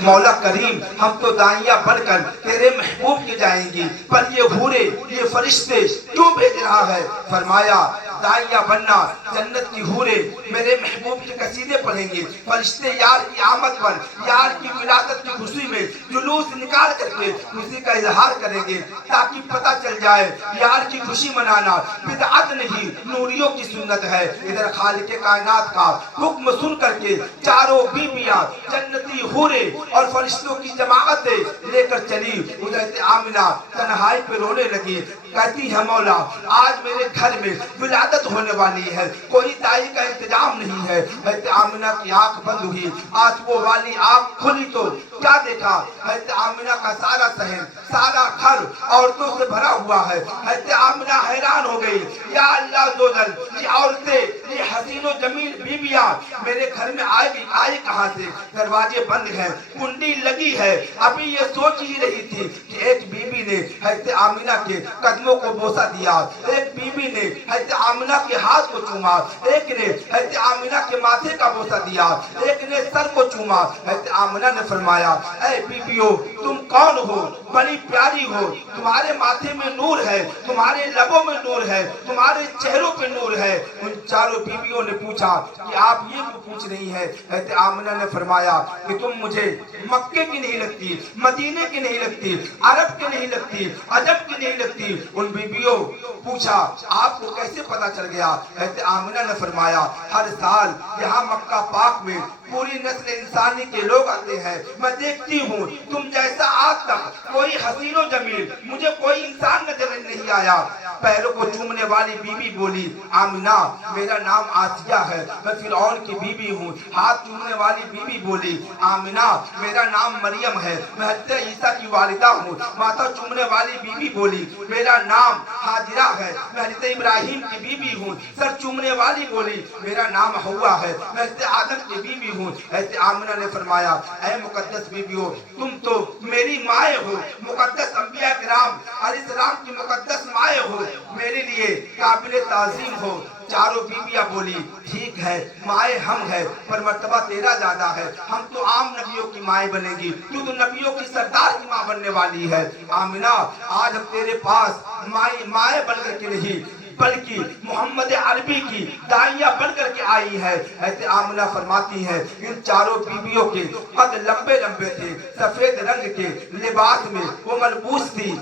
مولا کریم ہم تو دائیاں بن کر تیرے محبوب کے جائیں گی، پر یہ حورے یہ فرشتے کیوں بھیج رہا ہے؟ فرمایا دائیاں بننا جنت کی حورے میرے محبوب کے قصیدے پڑھیں گے، فرشتے یار کی آمد پر یار کی ولادت کی خوشی میں جلوس نکال کر کے خوشی کا اظہار کریں گے، تاکہ پتہ چل جائے یار کی خوشی منانا بدعت نہیں نوریوں کی سنت ہے۔ ادھر خالق کائنات کا حکم سن کر کے چاروں بیویاں جنتی حورے اور فرشتوں کی جماعتیں لے کر چلی۔ حضرت آمنہ تنہائی پہ رونے لگی، کہتی ہے مولا آج میرے گھر میں ولادت ہونے والی ہے، کوئی دائی کا انتظام نہیں ہے۔ حضرت آمنہ کی آنکھ بند ہوئی، آنسوؤں والی آنکھ کھلی تو کیا دیکھا؟ حضرت آمنہ کا سارا صحن سارا گھر عورتوں سے بھرا ہوا ہے۔ حضرت آمنہ حیران ہو گئی، یا اللہ زوجل یہ عورتیں یہ حسین و جمیل بیویاں میرے گھر میں آئی کہاں سے؟ دروازے بند ہیں، کنڈی لگی ہے۔ ابھی یہ سوچ ہی رہی تھی کہ ایک بیوی نے حضرت آمنہ کے قدموں کو بوسہ دیا، ایک بیوی نے حضرت آمنہ کے ہاتھ کو چوما، ایک نے حضرت آمنہ کے ماتھے کا بوسہ دیا، ایک نے سر کو چوما۔ حضرت آمنہ نے فرمایا اے بیویو تم کون ہو؟ بڑی پیاری ہو، تمہارے ماتھے میں نور ہے، تمہارے لبوں میں نور ہے، تمہارے چہروں پہ نور ہے۔ ان چاروں بیویوں نے پوچھا کہ آپ یہ کیوں پوچھ رہی ہیں؟ حضرت آمنہ نے فرمایا کہ تم مجھے مکے کی نہیں لگتی، مدینے کی نہیں لگتی، عرب کی نہیں لگتی، عجب کی نہیں لگتی۔ ان بیویوں پوچھا آپ کو کیسے پتا چل گیا؟ حضرت آمنہ نے فرمایا ہر سال یہاں مکہ پاک میں پوری نسل انسانی کے لوگ آتے ہیں، میں دیکھتی ہوں تم جیسا آج تک کوئی حسین و جمیل مجھے کوئی انسان نظر نہیں آیا۔ پیروں کو چومنے والی بیوی بولی آمنہ میرا نام آسیہ ہے، میں فرعون کی بیوی ہوں۔ ہاتھ چومنے والی بیوی بولی آمنہ میرا نام مریم ہے، میں حضرت عیسیٰ کی والدہ ہوں۔ ماتھا چومنے والی بیوی بولی میرا نام حاجرہ ہے، میں حضرت ابراہیم کی بیوی ہوں۔ سر چومنے والی بولی میرا نام ہوا ہے، میں حضرت آدم کی بیوی ہوں۔ حضرت آمنہ نے فرمایا اے مقدس بیویوں تم تو میری مائیں ہو، مقدس انبیاء کرام علیہ السلام کی مقدس مائیں ہو، میرے لیے قابل تعظیم ہو۔ چاروں بیویاں بولی ٹھیک ہے مائیں ہم ہیں پر مرتبہ تیرا زیادہ ہے، ہم تو عام نبیوں کی مائیں بنیں گی، تو نبیوں کی سردار کی ماں بننے والی ہے۔ آمنہ آج ہم تیرے پاس مائیں بن کر کے نہیں بلکہ محمد عربی کی دائیاں بن کر کے آئی ہے۔ حضرت آمنہ فرماتی ہیں ان چاروں بیویوں کے قد لمبے لمبے تھے، سفید رنگ کے لباس میں وہ ملبوس تھی،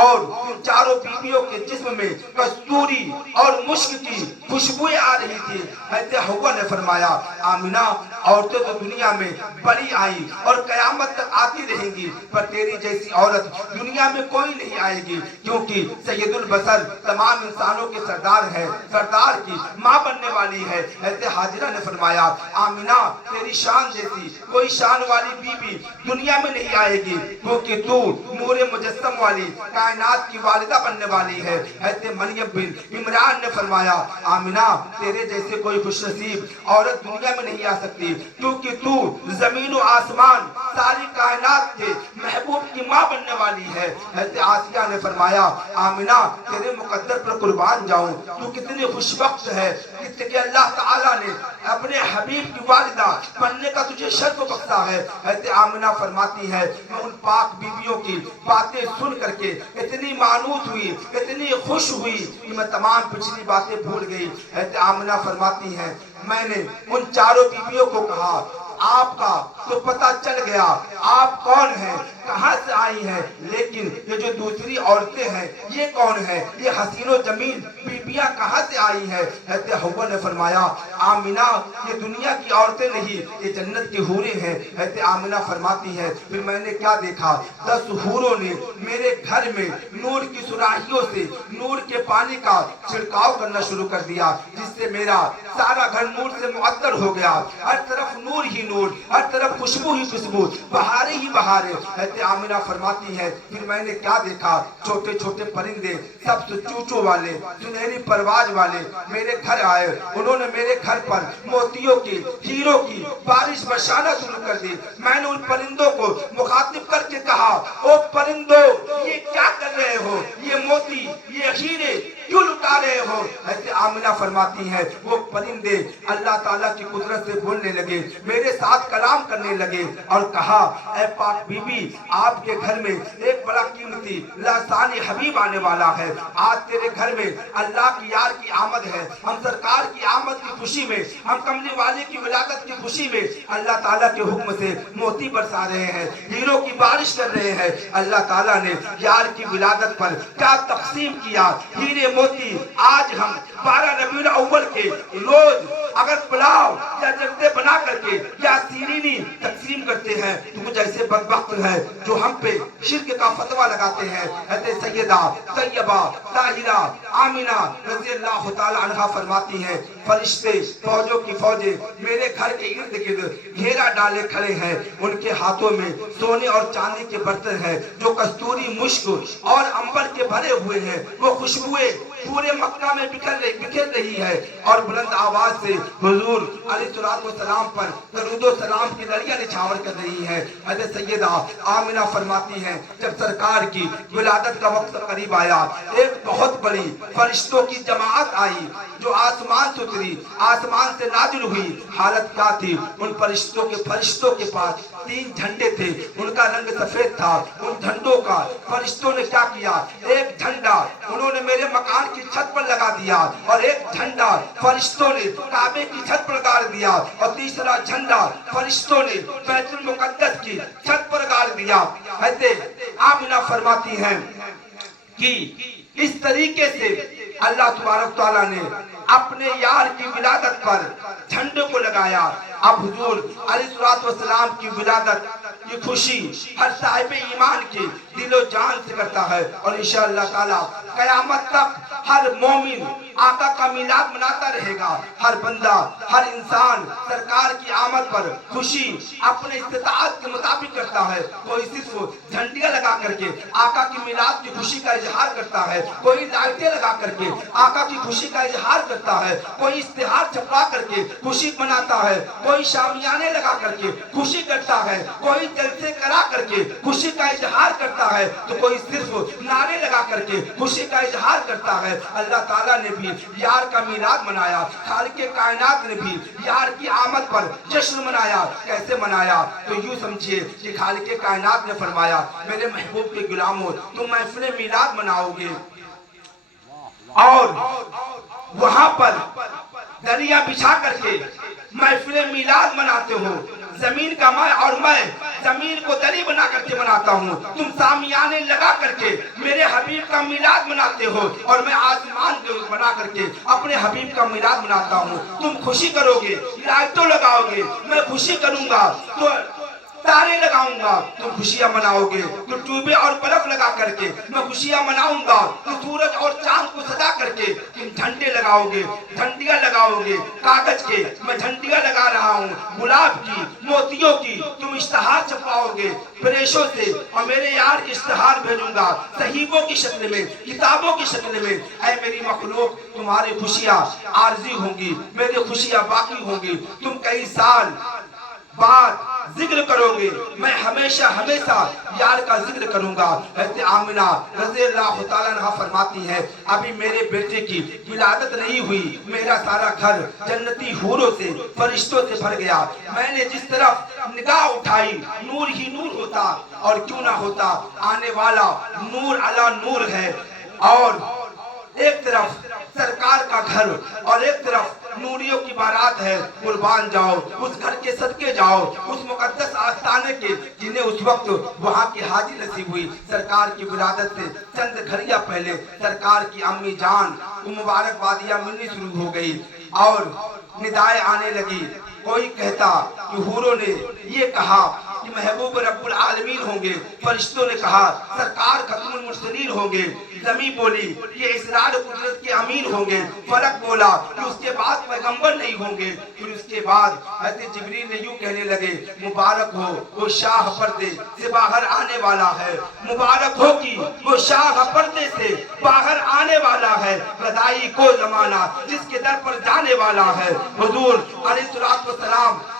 اور ان چاروں بیویوں کے جسم میں کستوری اور مشک کی خوشبوئیں آ رہی تھی۔ حضرت حوا نے فرمایا آمنہ عورتیں تو دنیا میں بڑی آئی اور قیامت تک آتی رہیں گی، پر تیری جیسی عورت دنیا میں کوئی نہیں آئے گی، کیونکہ سید البشر تمام انسانوں کے سردار ہے، سردار کی ماں بننے والی ہے۔ حضرت حاجرہ نے فرمایا آمنہ تیری شان جیسی کوئی شان والی بیوی دنیا میں نہیں آئے گی، کیونکہ تو نور مجسم والی کائنات کی والدہ بننے والی ہے۔ حضرت مریم بن عمران نے فرمایا آمنہ تیرے جیسے کوئی خوش نصیب عورت دنیا میں نہیں آ سکتی، کیونکہ تو زمین و آسمان ساری کائنات کے محبوب کی ماں بننے والی ہے۔ حضرت آسیہ نے فرمایا آمنہ تیرے مقدر پر قربان جاؤں، تو کتنی خوش بخت ہے کہ اللہ تعالیٰ نے اپنے حبیب کی والدہ بننے کا تجھے شرف بخشا ہے۔ حضرت آمنہ فرماتی ہے میں ان پاک بیویوں کی باتیں سن کر کے اتنی مانوس ہوئی، اتنی خوش ہوئی کہ میں تمام پچھلی باتیں بھول گئی۔ حضرت آمنہ فرماتی ہیں میں نے ان چاروں بیویوں کو کہا آپ کا تو پتہ چل گیا آپ کون ہیں، کہاں سے آئی ہیں، لیکن یہ جو دوسری عورتیں ہیں یہ کون ہیں، یہ حسین و جمیل بیویاں کہاں سے آئی ہیں؟ حضرت حوا نے فرمایا آمنہ یہ دنیا کی عورتیں نہیں، یہ جنت کی حوریں ہیں۔ حضرت آمنہ فرماتی ہے پھر میں نے کیا دیکھا، 10 حوروں نے میرے گھر میں نور کی سراہیوں سے نور کے پانی کا چھڑکاؤ کرنا شروع کر دیا، جس سے میرا سارا گھر نور سے معطر ہو گیا، ہر طرف نور ہی نور، ہر طرف خوشبو ہی خوشبو، بہاریں ہی بہاریں۔ حضرت آمنہ فرماتی ہے پھر میں نے کیا دیکھا، چھوٹے چھوٹے پرندے سبز چونچوں والے سنہری پرواز والے میرے گھر آئے، انہوں نے میرے گھر پر موتیوں کی ہیروں کی بارش برسانا شروع کر دی۔ میں نے ان پرندوں کو مخاطب کر کے کہا او پرندوں یہ کیا کر رہے ہو، یہ موتی یہ ہیرے کیوں لٹا رہے ہو؟ حضرت آمنہ فرماتی ہے وہ پرندے اللہ تعالیٰ کی قدرت سے بولنے لگے، میرے ساتھ کلام کرنے لگے اور کہا اے پاک بی بی آپ کے گھر میں ایک بڑا قیمتی لاسانی حبیب آنے والا ہے، آج تیرے گھر میں اللہ کی یار کی آمد ہے، ہم سرکار کی آمد کی خوشی میں، ہم کملی والے کی ولادت کی خوشی میں اللہ تعالیٰ کے حکم سے موتی برسا رہے ہیں، ہیروں کی بارش کر رہے ہیں۔ اللہ تعالیٰ نے یار کی ولادت پر کیا تقسیم کیا، ہیرے موتی۔ آج ہم 12 ربیع الاول کے روز اگر پلاؤ یا جردے بنا کر کے یا سیرینی تقسیم کرتے ہیں تو کچھ ایسے بدبخت ہیں جو ہم پہ شرک کا فتوہ لگاتے ہیں۔ حضرت سیدہ طیبہ طاہرہ آمنہ رضی اللہ تعالی عنہا فرماتی ہیں فرشتے فوجوں کی فوجیں میرے گھر کے ارد گرد گھیرا ڈالے کھڑے ہیں، ان کے ہاتھوں میں سونے اور چاندی کے برتن ہیں جو کستوری مشک اور عنبر کے بھرے ہوئے ہیں، وہ خوشبوئیں پورے مکہ میں بکھر رہی ہے اور بلند آواز سے حضور علیہ السلام پر درود و سلام کی لڑیاں نچھاور کر رہی ہے۔ حضرت سیدہ آمنہ فرماتی ہیں جب سرکار کی ولادت کا وقت قریب آیا، ایک بہت بڑی فرشتوں کی جماعت آئی جو آسمان سے اتری، آسمان سے نازل ہوئی۔ حالت کیا تھی؟ ان فرشتوں کے پاس 3 جھنڈے تھے، ان کا رنگ سفید تھا۔ ان جھنڈوں کا فرشتوں نے کیا کیا، ایک جھنڈا انہوں نے میرے مکان کی چھت پر لگا دیا اور ایک جھنڈا فرشتوں نے کعبے کی چھت پر گاڑ دیا اور تیسرا جھنڈا فرشتوں نے بیت المقدس کی چھت پر گاڑ دیا۔ حضرت آمنہ فرماتی ہیں کہ اس طریقے سے اللہ تبارک تعالیٰ نے اپنے یار کی ولادت پر جھنڈے کو لگایا۔ اب حضور علیہ السلام کی ولادت یہ خوشی ہر صاحب ایمان کی دل و جان سے کرتا ہے اور انشاءاللہ تعالی قیامت تک ہر مومن آقا کا میلاد مناتا رہے گا۔ ہر بندہ، ہر انسان سرکار کی آمد پر خوشی اپنے استطاعت کے مطابق کرتا ہے۔ کوئی صرف جھنڈیاں لگا کر کے آقا کی میلاد کی خوشی کا اظہار کرتا ہے، کوئی لائٹیں لگا کر کے آقا کی خوشی کا اظہار کرتا ہے، کوئی اشتہار چھپا کر کے خوشی مناتا ہے، کوئی شامیانے لگا کر کے خوشی کرتا ہے، کوئی جلسے کرا کر کے خوشی کا اظہار کرتا ہے تو کوئی صرف نعرے لگا کر کے خوشی کا اظہار کرتا ہے۔ اللہ تعالیٰ نے بھی یار کا میلاد منایا، خالق کائنات نے بھی یار کی آمد پر جشن منایا۔ کیسے منایا؟ تو یوں سمجھیے کہ خالق کائنات نے فرمایا میرے محبوب کے غلاموں تم محفل میلاد مناؤ گے اور وہاں پر دریا بچھا کر کے محفل میلاد مناتے ہو، زمین کا میں اور میں زمین کو دری بنا کر کے مناتا ہوں، تم سامیانے لگا کر کے میرے حبیب کا میلاد مناتے ہو اور میں آسمان کو بنا کر کے اپنے حبیب کا میلاد مناتا ہوں۔ تم خوشی کرو گے، لائٹوں لگاؤ گے، میں خوشی کروں گا تو تارے لگاؤں گا، تم خوشیاں مناؤ گے، تو ٹوبے اور برف لگا کر کے میں خوشیاں مناؤں گا، تو سورج اور چاند کو سجا کر کے تم جھنڈے لگاؤ گے، جھنڈیاں لگاؤ گے کاغذ کے، میں جھنڈیاں لگا رہا ہوں گلاب کی، موتیوں کی، تم اشتہار چھپاؤ گے پریشوں سے اور میرے یار اشتہار بھیجوں گا صحیفوں کی شکل میں، کتابوں کی شکل میں۔ اے میری مخلوق تمہاری خوشیاں عارضی ہوں گی، میری خوشیاں باقی ہوں گی، تم کئی سال بعد ذکر کرو گے، میں ہمیشہ یار کا ذکر کروں گا۔ حضرت آمنہ رضی اللہ تعالیٰ عنہ فرماتی ہیں ابھی میرے بیٹے کی ولادت نہیں ہوئی، میرا سارا گھر جنتی حوروں سے فرشتوں سے بھر گیا، میں نے جس طرف نگاہ اٹھائی نور ہی نور ہوتا اور کیوں نہ ہوتا، آنے والا نور علی نور ہے اور ایک طرف سرکار کا گھر اور ایک طرف نوریوں کی بارات ہے۔ قربان جاؤ اس گھر کے صدقے جاؤ اس مقدس آستانے کے جنہیں اس وقت وہاں کی حاجی نصیب ہوئی۔ سرکار کی ولادت سے چند گھڑیاں پہلے سرکار کی امی جان کو مبارکبادیاں ملنی شروع ہو گئی اور ندائیں آنے لگی۔ کوئی کہتا کہ حوروں نے یہ کہا کہ محبوب رب العالمین ہوں گے، فرشتوں نے کہا سرکار ختم المرسلین ہوں گے، زمین بولی یہ اسرار قدرت کے امین ہوں گے، فلک بولا کہ اس کے بعد پیغمبر نہیں ہوں گے۔ پھر اس کے بعد حضرت جبریل نے یوں کہنے لگے مبارک ہو وہ شاہ پردے سے باہر آنے والا ہے، مبارک ہو کہ وہ شاہ پردے سے باہر آنے والا ہے، گدائی کو زمانہ جس کے در پر جانے والا ہے۔ حضور علیہ السلام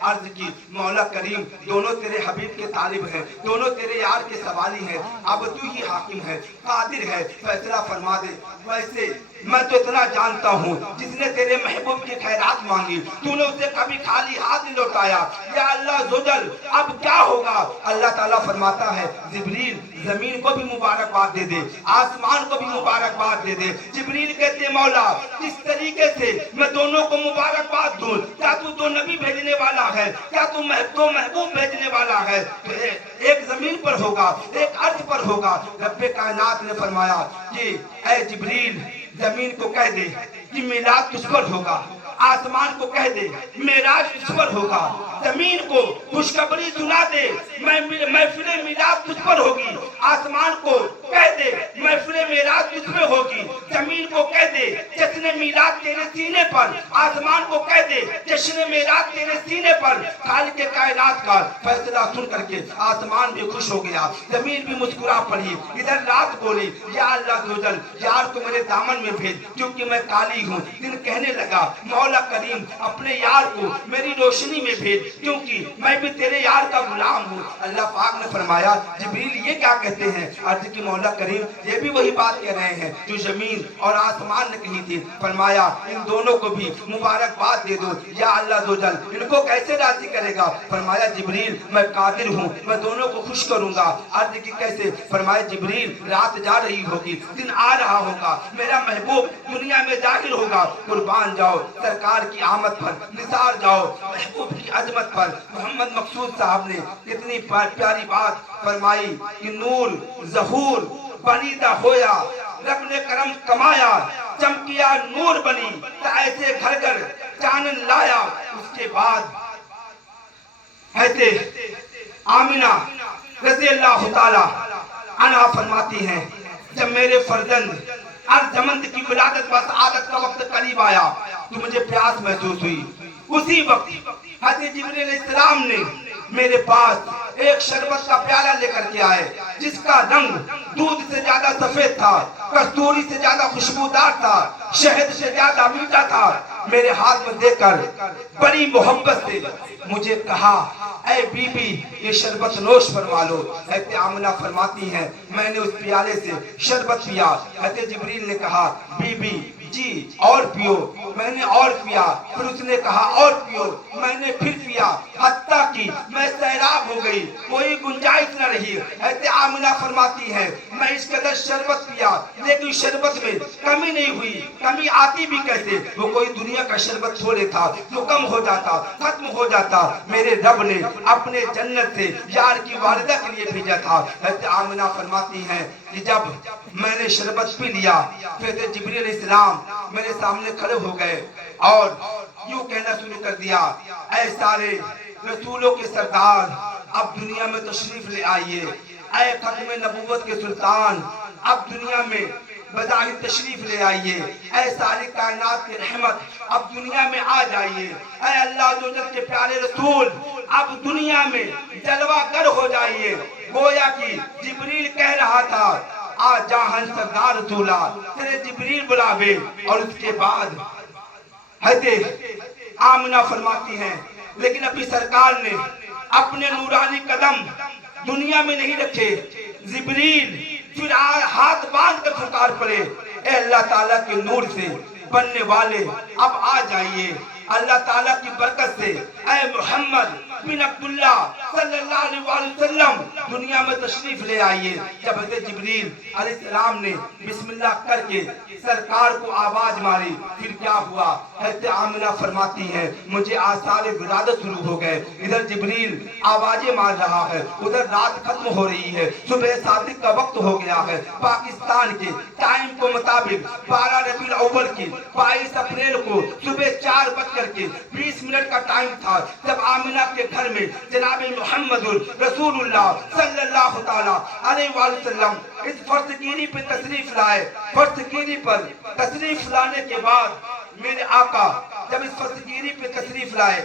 عرض کی مولا کریم دونوں تیرے حبیب کے طالب ہیں, دونوں تیرے یار کے سوالی ہیں, اب تو ہی حاکم ہے, قادر ہے, فیصلہ فرما دے. ویسے میں تو اتنا جانتا ہوں جس نے تیرے محبوب کی خیرات مانگی تو نے اسے کبھی خالی ہاتھ نہیں لوٹایا. یا اللہ زوجل اب کیا ہوگا؟ اللہ تعالیٰ فرماتا ہے جبریل زمین کو بھی مبارکباد دے دے, آسمان کو بھی مبارکباد دے دے. جبریل کہتے ہیں مولا کس طریقے سے میں دونوں کو مبارکباد دوں؟ کیا تو دو نبی بھیجنے والا ہے؟ کیا تو دو محبوب بھیجنے والا ہے؟ تو ایک زمین پر ہوگا, ایک ارض پر ہوگا. رب کائنات نے فرمایا کہ اے جبریل زمین کو کہہ دے کہ میلاد تجھ پر ہوگا, آسمان کو کہہ دے معراج تجھ پر ہوگا, زمین کو خوشخبری سنا دے محفل میلاد تجھ پر ہوگی, آسمان کو کہہ دے محفل معراج تجھ پہ ہوگی, زمین کو کہہ دے جشن میلاد تیرے سینے پر, آسمان کو کہہ دے جشن معراج تیرے سینے پر. خالق کائنات کا فیصلہ سن کر کے آسمان بھی خوش ہو گیا, زمین بھی مسکرا پڑی. ادھر رات بولی یا اللہ زوجل یار کو میرے دامن میں بھیج کیونکہ میں کالی ہوں. دن کہنے لگا مولا کریم اپنے یار کو میری روشنی میں بھیج کیونکہ میں بھی تیرے یار کا غلام ہوں. اللہ پاک نے فرمایا جبریل یہ کیا کہتے ہیں؟ عرض کی مولا کریم یہ بھی وہی بات کہہ رہے ہیں جو زمین اور آسمان نے کہی تھی. فرمایا ان دونوں کو بھی مبارکباد دے دو. یا اللہ زوجل ان کو کیسے راضی کرے گا؟ فرمایا جبریل میں قادر ہوں, میں دونوں کو خوش کروں گا. عرض کی کیسے؟ فرمایا جبریل رات جا رہی ہوگی, دن آ رہا ہوگا, میرا محبوب دنیا میں ظاہر ہوگا. قربان جاؤ سرکار کی آمد پر, نثار جاؤ محبوب کی عظمت پر. محمد مقصود صاحب نے کتنی پیاری بات فرمائی کہ نور ظہور بنیدہ ہویا, رب نے کرم کمایا, چمکیا نور بنی ایسے گھر گھر چانن لایا. اس کے بعد حضرت آمنہ رضی اللہ تعالی عنہا فرماتی ہیں جب میرے فرزند ارجمند کی ولادت و سعادت کا وقت قریب آیا تو مجھے پیاس محسوس ہوئی. اسی وقت حضرت جبریل علیہ السلام نے میرے پاس ایک شربت کا پیالہ لے کر کے آئے جس کا رنگ دودھ سے زیادہ سفید تھا, کستوری سے زیادہ خوشبودار تھا, شہد سے زیادہ میٹھا تھا. میرے ہاتھ میں دے کر بڑی محبت سے مجھے کہا اے بی بی یہ شربت نوش فرما لو. حضرت آمنہ فرماتی ہیں میں نے اس پیالے سے شربت پیا. حضرت جبریل نے کہا بی بی جی اور پیو. میں نے اور پیا, پھر اس نے کہا اور پیو, میں نے پھر پیا, حتیٰ کہ میں سیراب ہو گئی, کوئی گنجائش نہ رہی. حضرت آمنہ فرماتی ہے میں اس قدر شربت پیا لیکن شربت میں کمی نہیں ہوئی. کمی آتی بھی کیسے؟ وہ کوئی دنیا کا شربت تھوڑے تھا جو کم ہو جاتا, ختم ہو جاتا. میرے رب نے اپنے جنت سے یار کی والدہ کے لیے بھیجا تھا. حضرت آمنہ فرماتی ہیں کہ جب میں نے شربت پی لیا پھر جبریل علیہ السلام میرے سامنے کھڑے ہو گئے اور یوں کہنا شروع کر دیا اے سارے رسولوں کے سردار اب دنیا میں تشریف لے آئیے. اے ختم نبوت کے سلطان اب دنیا میں بظاہر تشریف لے آئیے. اے ساری کائنات کی رحمت اب دنیا میں آ جائیے. اے اللہ جل کے پیارے رسول اب دنیا میں جلوہ گر ہو جائیے. گویا کہ جبریل کہہ رہا تھا آ جاہن سردار رسولہ تیرے جبریل بلاوے. اور اس کے بعد حضرت آمنہ فرماتی ہیں لیکن ابھی سرکار نے اپنے نورانی قدم دنیا میں نہیں رکھے. جبریل پھر ہاتھ باندھ کر پکار پڑے اے اللہ تعالیٰ کے نور سے بننے والے اب آ جائیے. اللہ تعالیٰ کی برکت سے اے محمد بن عبداللہ صلی اللہ علیہ وسلم دنیا میں تشریف لے آئیے. جب حضرت جبریل علیہ السلام نے بسم اللہ کر کے سرکار کو آواز ماری پھر کیا ہوا؟ حضرت آمنہ فرماتی ہیں مجھے آثار ولادت شروع ہو گئے. ادھر جبریل آوازیں مار رہا ہے, ادھر رات ختم ہو رہی ہے, صبح صادق کا وقت ہو گیا ہے. پاکستان کے ٹائم کو مطابق 12 ربیع الاول کی 22 اپریل کو صبح 4:20 کا ٹائم تھا جب آمنہ کے گھر میں جناب محمد رسول اللہ صلی اللہ تعالی علیہ وسلم اس فرض گیری پہ تشریف لائے. فرض گیری پر تشریف لانے کے بعد میرے آقا جب اس فرض گیری پہ تشریف لائے